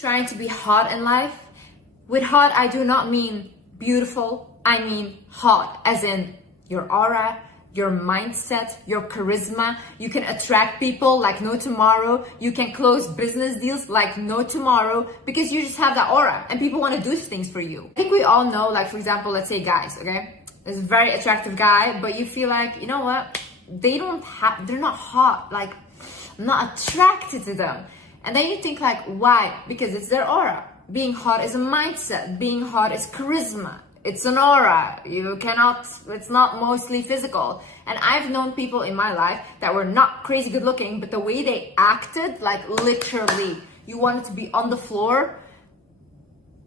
trying to be hot in life. With hot, I do not mean beautiful. I mean hot, as in your aura, your mindset, your charisma. You can attract people like no tomorrow. You can close business deals like no tomorrow because you just have that aura and people want to do things for you. I think we all know, like for example, let's say guys, okay? There's a very attractive guy, but you feel like, you know what? They're not hot. Like, I'm not attracted to them. And then you think like, why? Because it's their aura. Being hot is a mindset. Being hot is charisma. It's an aura. It's not mostly physical. And I've known people in my life that were not crazy good looking, but the way they acted, like literally, you wanted to be on the floor,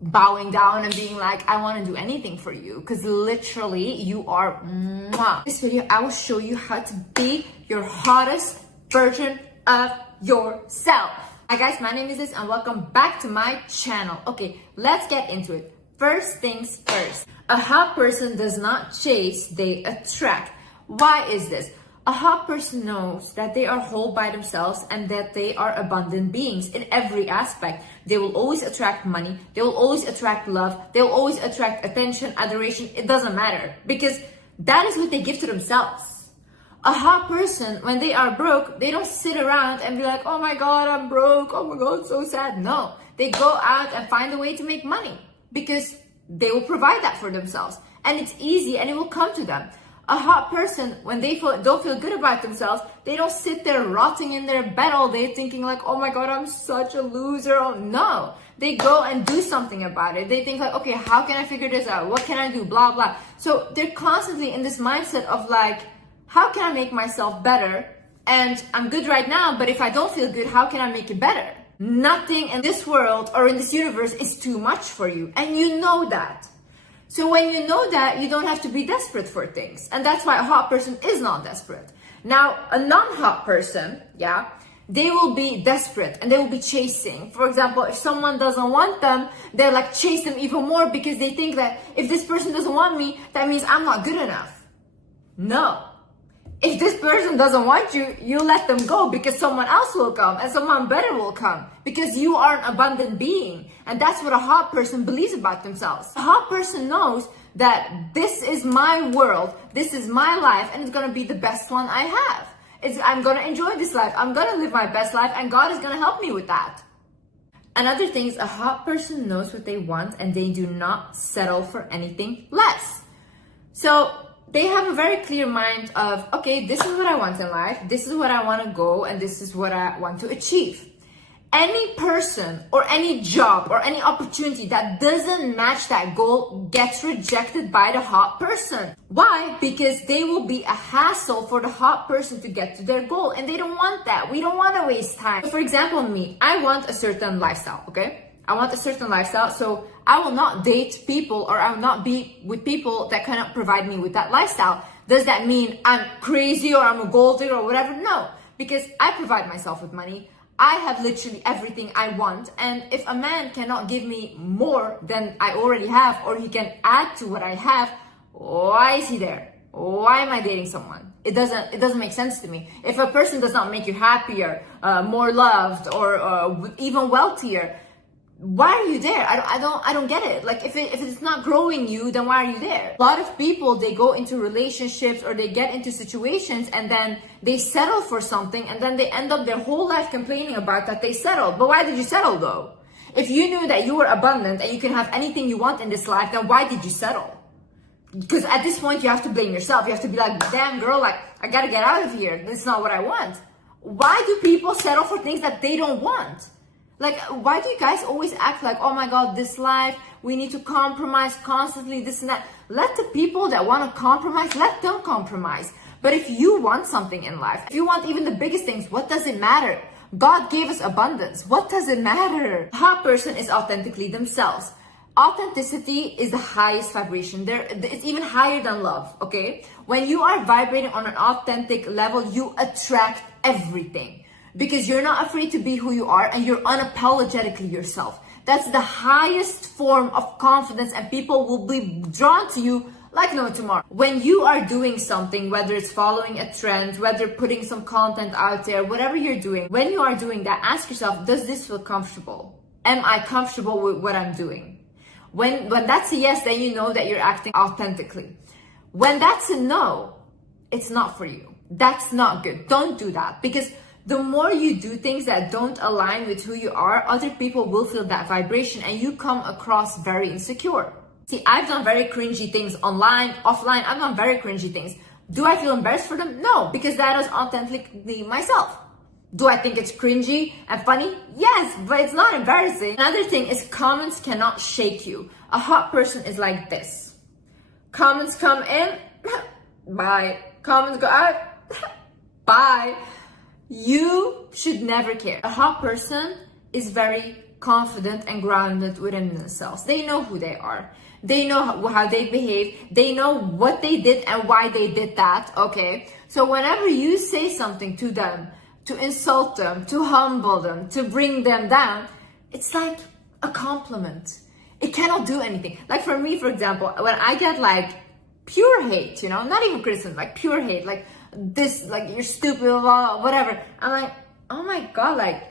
bowing down and being like, I want to do anything for you. Because literally, you are mwah. This video, I will show you how to be your hottest version of yourself. Hi guys, my name is Liz and welcome back to my channel. Okay, let's get into it. First things first, a hot person does not chase, they attract. Why is this? A hot person knows that they are whole by themselves and that they are abundant beings in every aspect. They will always attract money, they will always attract love, they will always attract attention, adoration, it doesn't matter because that is what they give to themselves. A hot person, when they are broke, they don't sit around and be like, oh my God, I'm broke, oh my God, so sad. No, they go out and find a way to make money. Because they will provide that for themselves and it's easy and it will come to them. A hot person, when they don't feel good about themselves, they don't sit there rotting in their bed all day thinking like, oh my God, I'm such a loser. Oh no, they go and do something about it. They think like, okay, how can I figure this out? What can I do? Blah, blah. So they're constantly in this mindset of like, how can I make myself better? And I'm good right now, but if I don't feel good, how can I make it better? Nothing in this world or in this universe is too much for you. And you know that. So when you know that, you don't have to be desperate for things. And that's why a hot person is not desperate. Now, a non-hot person, yeah, they will be desperate and they will be chasing. For example, if someone doesn't want them, they'll like chase them even more because they think that if this person doesn't want me, that means I'm not good enough. No. If this person doesn't want you, you let them go because someone else will come and someone better will come because you are an abundant being. And that's what a hot person believes about themselves. A hot person knows that this is my world, this is my life, and it's going to be the best one I have. I'm going to enjoy this life. I'm going to live my best life and God is going to help me with that. Another thing is a hot person knows what they want and they do not settle for anything less. So they have a very clear mind of, okay, this is what I want in life, this is what I want to go, and this is what I want to achieve. Any person or any job or any opportunity that doesn't match that goal gets rejected by the hot person. Why? Because they will be a hassle for the hot person to get to their goal, and they don't want that. We don't want to waste time. So for example, me, I want a certain lifestyle, okay? I want a certain lifestyle, so I will not date people or I will not be with people that cannot provide me with that lifestyle. Does that mean I'm crazy or I'm a gold digger or whatever? No, because I provide myself with money. I have literally everything I want. And if a man cannot give me more than I already have, or he can add to what I have, why is he there? Why am I dating someone? It doesn't make sense to me. If a person does not make you happier, more loved, or even wealthier, why are you there? I don't get it. Like if it's not growing you, then why are you there? A lot of people, they go into relationships or they get into situations and then they settle for something and then they end up their whole life complaining about that they settled. But why did you settle though? If you knew that you were abundant and you can have anything you want in this life, then why did you settle? Because at this point you have to blame yourself. You have to be like, damn girl, like I gotta get out of here. This is not what I want. Why do people settle for things that they don't want? Like, why do you guys always act like, oh my God, this life, we need to compromise constantly, this and that. Let the people that want to compromise, let them compromise. But if you want something in life, if you want even the biggest things, what does it matter? God gave us abundance. What does it matter? A hot person is authentically themselves. Authenticity is the highest vibration. It's even higher than love, okay? When you are vibrating on an authentic level, you attract everything. Because you're not afraid to be who you are and you're unapologetically yourself. That's the highest form of confidence and people will be drawn to you like no tomorrow. When you are doing something, whether it's following a trend, whether putting some content out there, whatever you're doing, when you are doing that, ask yourself, does this feel comfortable? am I comfortable with what I'm doing? When that's a yes, then you know that you're acting authentically. When that's a no, it's not for you. That's not good. Don't do that, because the more you do things that don't align with who you are, other people will feel that vibration and you come across very insecure. See, I've done very cringy things online, offline. I've done very cringy things. Do I feel embarrassed for them? No, because that is authentically myself. Do I think it's cringy and funny? Yes, but it's not embarrassing. Another thing is comments cannot shake you. A hot person is like this. Comments come in, bye. Comments go out, bye. You should never care. A hot person is very confident and grounded within themselves. They know who they are. They know how they behave. They know what they did and why they did that, okay? So whenever you say something to them, to insult them, to humble them, to bring them down, it's like a compliment. It cannot do anything. Like for me, for example, when I get like pure hate, you know, not even criticism, like pure hate, like this, like you're stupid, blah, blah, whatever. I'm like, oh my God, like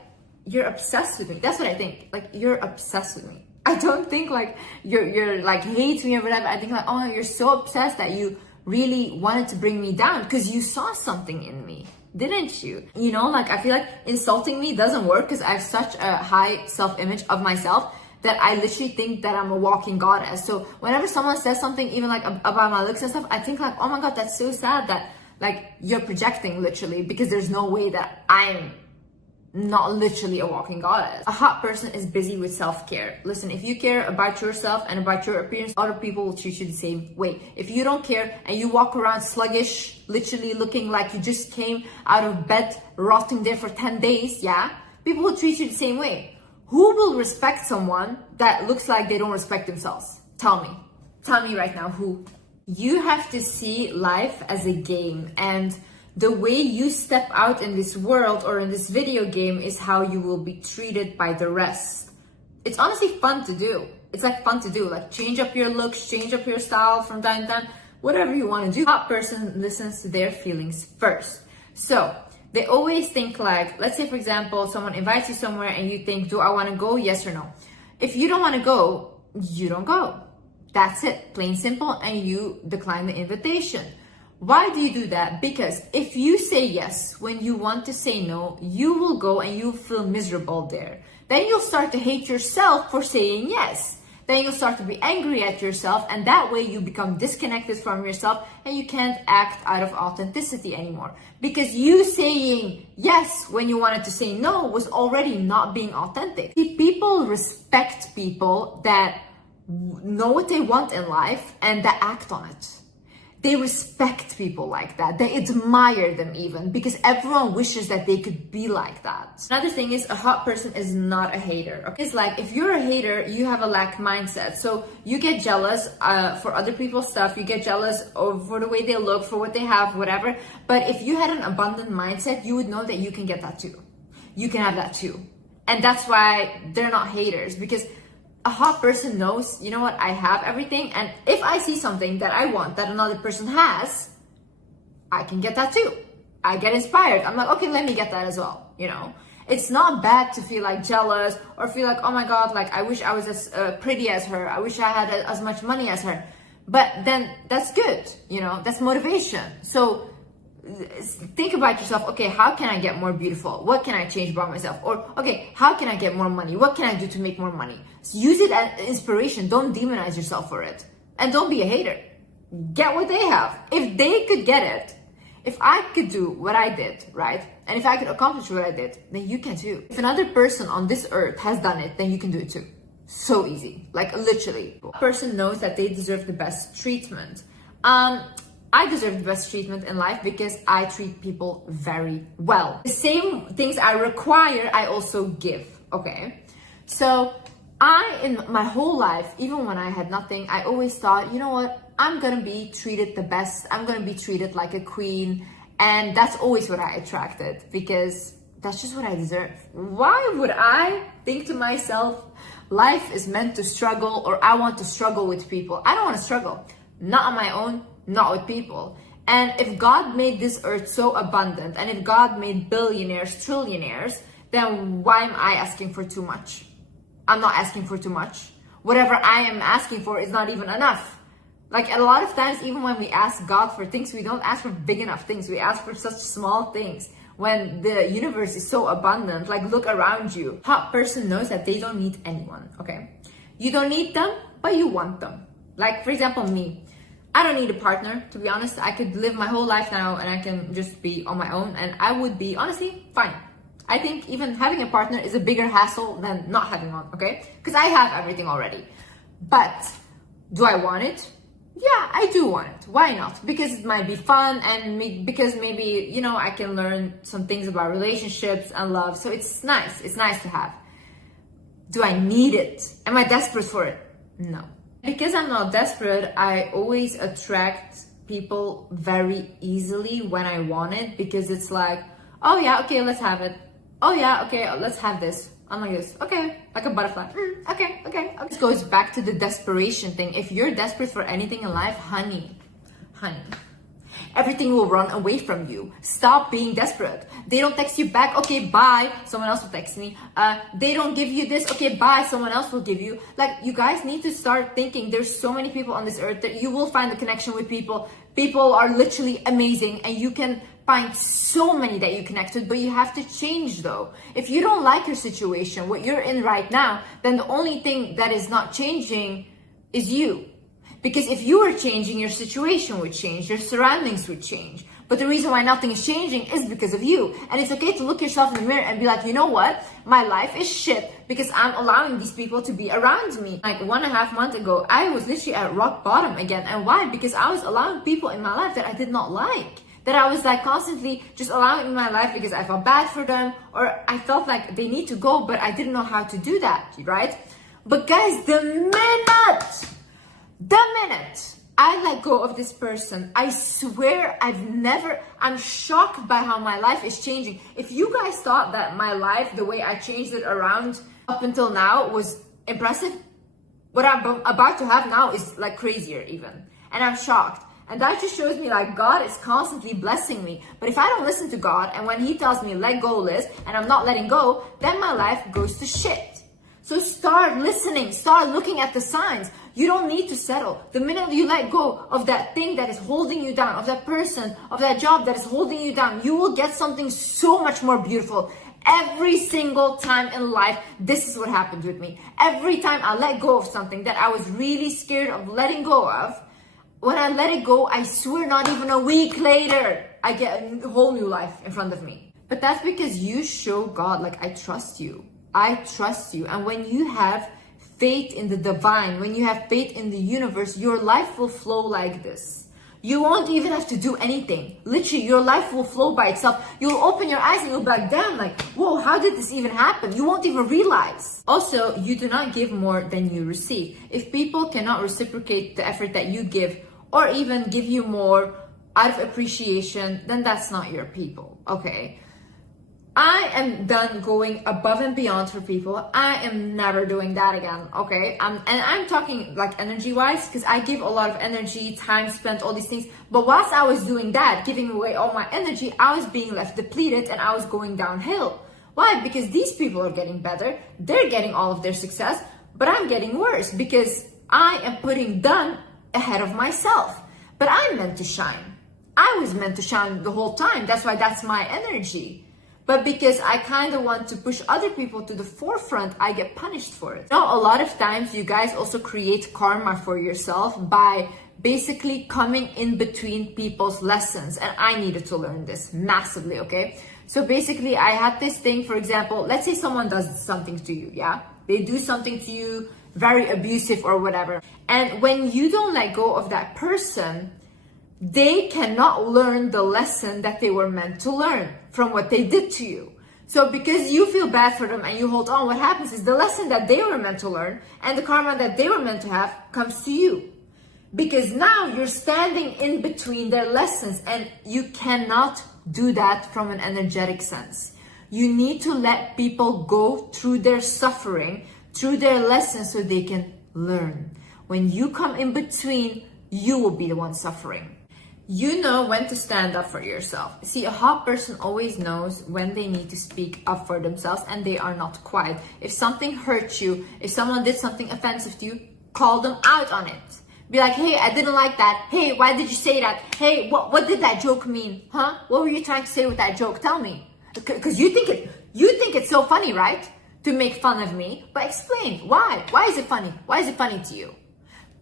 you're obsessed with me. That's what I think. Like you're obsessed with me. I don't think like you're like hate me or whatever. I think like, oh, you're so obsessed that you really wanted to bring me down because you saw something in me, didn't you? You know, like I feel like insulting me doesn't work because I have such a high self-image of myself that I literally think that I'm a walking goddess. So whenever someone says something, even like about my looks and stuff, I think like, oh my God, that's so sad that like you're projecting literally, because there's no way that I'm not literally a walking goddess. A hot person is busy with self-care. Listen, if you care about yourself and about your appearance, other people will treat you the same way. If you don't care and you walk around sluggish, literally looking like you just came out of bed, rotting there for 10 days, yeah, people will treat you the same way. Who will respect someone that looks like they don't respect themselves? Tell me. Tell me right now, who? You have to see life as a game, and the way you step out in this world or in this video game is how you will be treated by the rest. It's honestly fun to do. It's like fun to do, like change up your looks, change up your style from time to time, whatever you want to do. A hot person listens to their feelings first. So they always think like, let's say for example, someone invites you somewhere and you think, do I want to go? Yes or no? If you don't want to go, you don't go. That's it, plain simple, and you decline the invitation. Why do you do that? Because if you say yes when you want to say no, you will go and you'll feel miserable there. Then you'll start to hate yourself for saying yes. Then you'll start to be angry at yourself, and that way you become disconnected from yourself and you can't act out of authenticity anymore. Because you saying yes when you wanted to say no was already not being authentic. See, people respect people that know what they want in life and that act on it. They respect people like that. They admire them even, because everyone wishes that they could be like that. Another thing is, a hot person is not a hater. Okay? It's like, if you're a hater, you have a lack mindset. So you get jealous for other people's stuff. You get jealous for the way they look, for what they have, whatever. But if you had an abundant mindset, you would know that you can get that too. You can have that too. And that's why they're not haters, because a hot person knows, you know what, I have everything, and if I see something that I want that another person has, I can get that too. I get inspired. I'm like, okay, let me get that as well, you know? It's not bad to feel like jealous or feel like, oh my God, like I wish I was as pretty as her. I wish I had as much money as her. But then that's good, you know, that's motivation. So think about yourself, okay, how can I get more beautiful? What can I change about myself? Or, okay, how can I get more money? What can I do to make more money? So use it as inspiration. Don't demonize yourself for it. And don't be a hater. Get what they have. If they could get it, if I could do what I did, right? And if I could accomplish what I did, then you can too. If another person on this earth has done it, then you can do it too. So easy, like literally. A person knows that they deserve the best treatment. I deserve the best treatment in life because I treat people very well. The same things I require, I also give, okay? So in my whole life, even when I had nothing, I always thought, you know what? I'm gonna be treated the best. I'm gonna be treated like a queen. And that's always what I attracted, because that's just what I deserve. Why would I think to myself, life is meant to struggle, or I want to struggle with people? I don't want to struggle. Not on my own, not with people. And if God made this earth so abundant, and if God made billionaires, trillionaires, then why am I asking for too much? I'm not asking for too much. Whatever I am asking for is not even enough. Like a lot of times, even when we ask God for things, we don't ask for big enough things. We ask for such small things when the universe is so abundant. Like look around you. Hot person knows that they don't need anyone, okay? You don't need them, but you want them. Like for example, me. I don't need a partner, to be honest. I could live my whole life now and I can just be on my own and I would be, honestly, fine. I think even having a partner is a bigger hassle than not having one, okay? Because I have everything already. But do I want it? Yeah, I do want it. Why not? Because it might be fun and because maybe, you know, I can learn some things about relationships and love. So it's nice. It's nice to have. Do I need it? Am I desperate for it? No. Because I'm not desperate, I always attract people very easily when I want it, because it's like, oh yeah, okay, let's have it. Oh yeah, okay, let's have this. I'm like this, okay, like a butterfly. Okay. This goes back to the desperation thing. If you're desperate for anything in life, honey, everything will run away from you. Stop being desperate. They don't text you back, okay, bye, someone else will text me. They don't give you this, okay, bye, someone else will give you. Like, you guys need to start thinking there's so many people on this earth that you will find the connection with people. People are literally amazing and you can find so many that you connect with, but you have to change though. If you don't like your situation, what you're in right now, then the only thing that is not changing is you. Because if you were changing, your situation would change, your surroundings would change. But the reason why nothing is changing is because of you. And it's okay to look yourself in the mirror and be like, you know what? My life is shit because I'm allowing these people to be around me. Like 1.5 months ago, I was literally at rock bottom again. And why? Because I was allowing people in my life that I did not like. That I was like constantly just allowing in my life because I felt bad for them, or I felt like they need to go, but I didn't know how to do that, right? But guys, the minute I let go of this person, I swear I'm shocked by how my life is changing. If you guys thought that my life, the way I changed it around up until now was impressive, what I'm about to have now is like crazier even. And I'm shocked. And that just shows me like God is constantly blessing me. But if I don't listen to God, and when he tells me let go, Liz, and I'm not letting go, then my life goes to shit. So start listening, start looking at the signs. You don't need to settle. The minute you let go of that thing that is holding you down, of that person, of that job that is holding you down, you will get something so much more beautiful. Every single time in life, this is what happened with me. Every time I let go of something that I was really scared of letting go of, when I let it go, I swear not even a week later, I get a whole new life in front of me. But that's because you show God, like, I trust you. I trust you. And when you have faith in the divine, when you have faith in the universe, your life will flow like this. You won't even have to do anything. Literally, your life will flow by itself. You'll open your eyes and you'll be like, damn, like, whoa, how did this even happen? You won't even realize. Also, you do not give more than you receive. If people cannot reciprocate the effort that you give, or even give you more out of appreciation, then that's not your people, okay? I am done going above and beyond for people. I am never doing that again, okay? And I'm talking like energy-wise, because I give a lot of energy, time spent, all these things. But whilst I was doing that, giving away all my energy, I was being left depleted and I was going downhill. Why? Because these people are getting better. They're getting all of their success, but I'm getting worse because I am putting done ahead of myself. But I'm meant to shine. I was meant to shine the whole time. That's why that's my energy. But because I kind of want to push other people to the forefront, I get punished for it. Now, a lot of times you guys also create karma for yourself by basically coming in between people's lessons. And I needed to learn this massively, okay? So basically I had this thing, for example, let's say someone does something to you, yeah? They do something to you, very abusive or whatever. And when you don't let go of that person, they cannot learn the lesson that they were meant to learn from what they did to you. So because you feel bad for them and you hold on, what happens is the lesson that they were meant to learn and the karma that they were meant to have comes to you. Because now you're standing in between their lessons, and you cannot do that from an energetic sense. You need to let people go through their suffering, through their lessons, so they can learn. When you come in between, you will be the one suffering. You know when to stand up for yourself. See, a hot person always knows when they need to speak up for themselves and they are not quiet. If something hurts you, if someone did something offensive to you, call them out on it. Be like, hey, I didn't like that. Hey, why did you say that? Hey, what did that joke mean? Huh? What were you trying to say with that joke? Tell me. Because you think it's so funny, right? To make fun of me. But explain, why? Why is it funny? Why is it funny to you?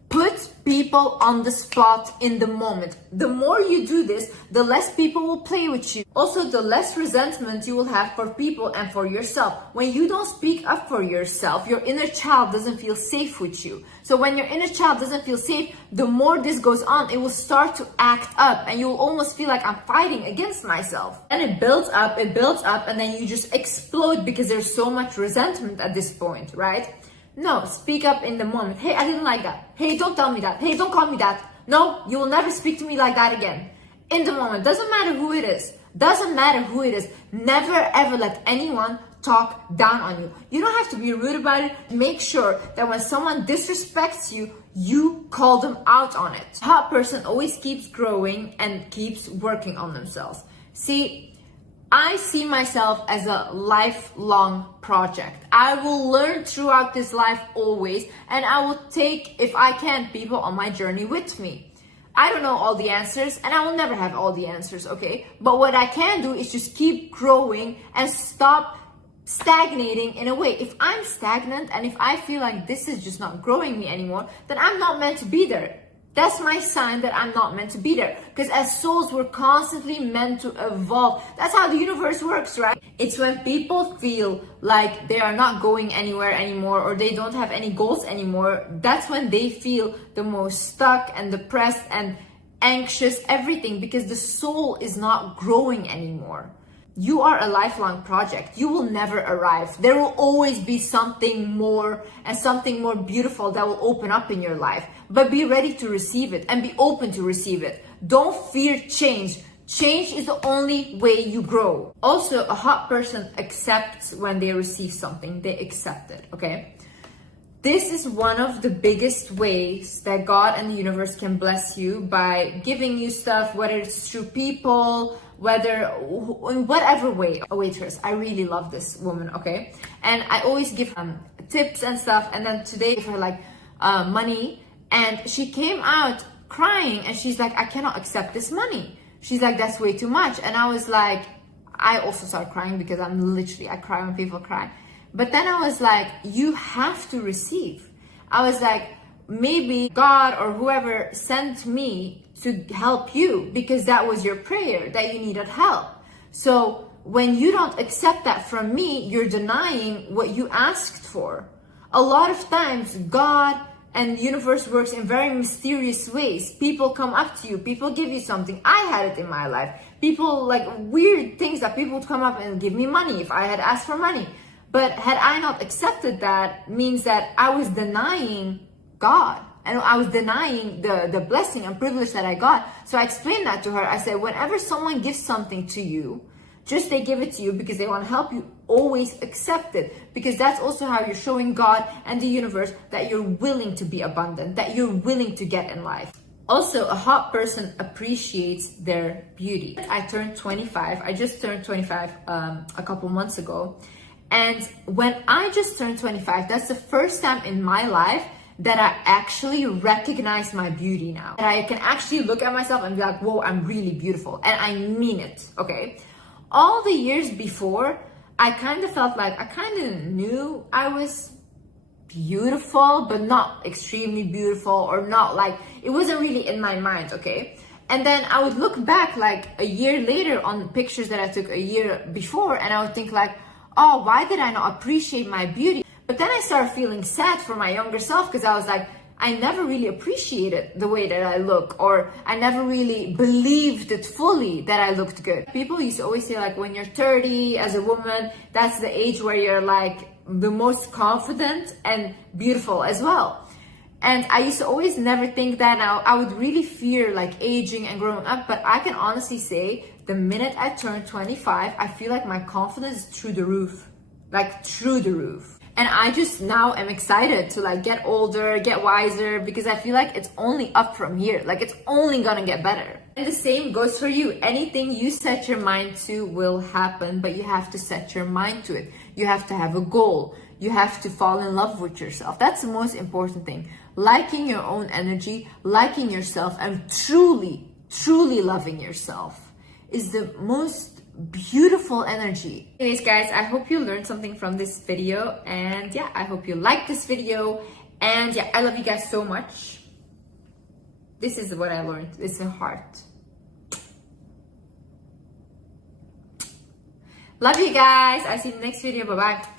Put people on the spot in the moment. The more you do this, the less people will play with you. Also, the less resentment you will have for people and for yourself. When you don't speak up for yourself, your inner child doesn't feel safe with you. So when your inner child doesn't feel safe, the more this goes on, it will start to act up and you will almost feel like I'm fighting against myself. And it builds up, and then you just explode because there's so much resentment at this point, right? No, speak up in the moment. Hey, I didn't like that. Hey, don't tell me that. Hey, don't call me that. No, you will never speak to me like that again. In the moment. Doesn't matter who it is. Doesn't matter who it is. Never ever let anyone talk down on you. You don't have to be rude about it. Make sure that when someone disrespects you, you call them out on it. A hot person always keeps growing and keeps working on themselves. See, I see myself as a lifelong project. I will learn throughout this life always, and I will take, if I can, people on my journey with me. I don't know all the answers, and I will never have all the answers, okay? But what I can do is just keep growing and stop stagnating in a way. If I'm stagnant and if I feel like this is just not growing me anymore, then I'm not meant to be there. That's my sign that I'm not meant to be there. Because as souls, we're constantly meant to evolve. That's how the universe works, right? It's when people feel like they are not going anywhere anymore or they don't have any goals anymore, that's when they feel the most stuck and depressed and anxious, everything, because the soul is not growing anymore. You are a lifelong project. You will never arrive. There will always be something more and something more beautiful that will open up in your life. But be ready to receive it and be open to receive it. Don't fear change. Change is the only way you grow. Also, a hot person accepts when they receive something. They accept it, okay? This is one of the biggest ways that God and the universe can bless you, by giving you stuff, whether it's through people, whether in whatever way. A waitress, I really love this woman, okay? And I always give tips and stuff, and then today I gave her like money, and she came out crying and she's like, I cannot accept this money. She's like, that's way too much. And I was like, I also started crying because I cry when people cry. But then I was like, you have to receive. I was like, maybe God or whoever sent me to help you because that was your prayer, that you needed help. So when you don't accept that from me, you're denying what you asked for. A lot of times, God and the universe works in very mysterious ways. People come up to you, people give you something. I had it in my life. People, like weird things that people would come up and give me money if I had asked for money. But had I not accepted that, means that I was denying God. And I was denying the blessing and privilege that I got. So I explained that to her. I said, whenever someone gives something to you, just they give it to you because they want to help you, always accept it. Because that's also how you're showing God and the universe that you're willing to be abundant, that you're willing to get in life. Also, a hot person appreciates their beauty. I turned 25. I just turned 25 a couple months ago. And when I just turned 25, that's the first time in my life that I actually recognize my beauty now. And I can actually look at myself and be like, whoa, I'm really beautiful. And I mean it, okay? All the years before, I kind of felt like I kind of knew I was beautiful, but not extremely beautiful, or not like, it wasn't really in my mind, okay? And then I would look back like a year later on pictures that I took a year before, and I would think like, oh, why did I not appreciate my beauty? But then I started feeling sad for my younger self because I was like, I never really appreciated the way that I look, or I never really believed it fully that I looked good. People used to always say like, when you're 30 as a woman, that's the age where you're like the most confident and beautiful as well. And I used to always never think that. Now I would really fear like aging and growing up, but I can honestly say the minute I turned 25, I feel like my confidence is through the roof, like through the roof. And I just now am excited to like get older, get wiser, because I feel like it's only up from here. Like it's only gonna get better. And the same goes for you. Anything you set your mind to will happen, but you have to set your mind to it. You have to have a goal. You have to fall in love with yourself. That's the most important thing. Liking your own energy, liking yourself, and truly, truly loving yourself is the most beautiful energy. Anyways guys, I hope you learned something from this video, and yeah, I hope you liked this video, and yeah, I love you guys so much. This is what I learned. It's a heart. Love you guys. I'll see you in the next video. Bye bye.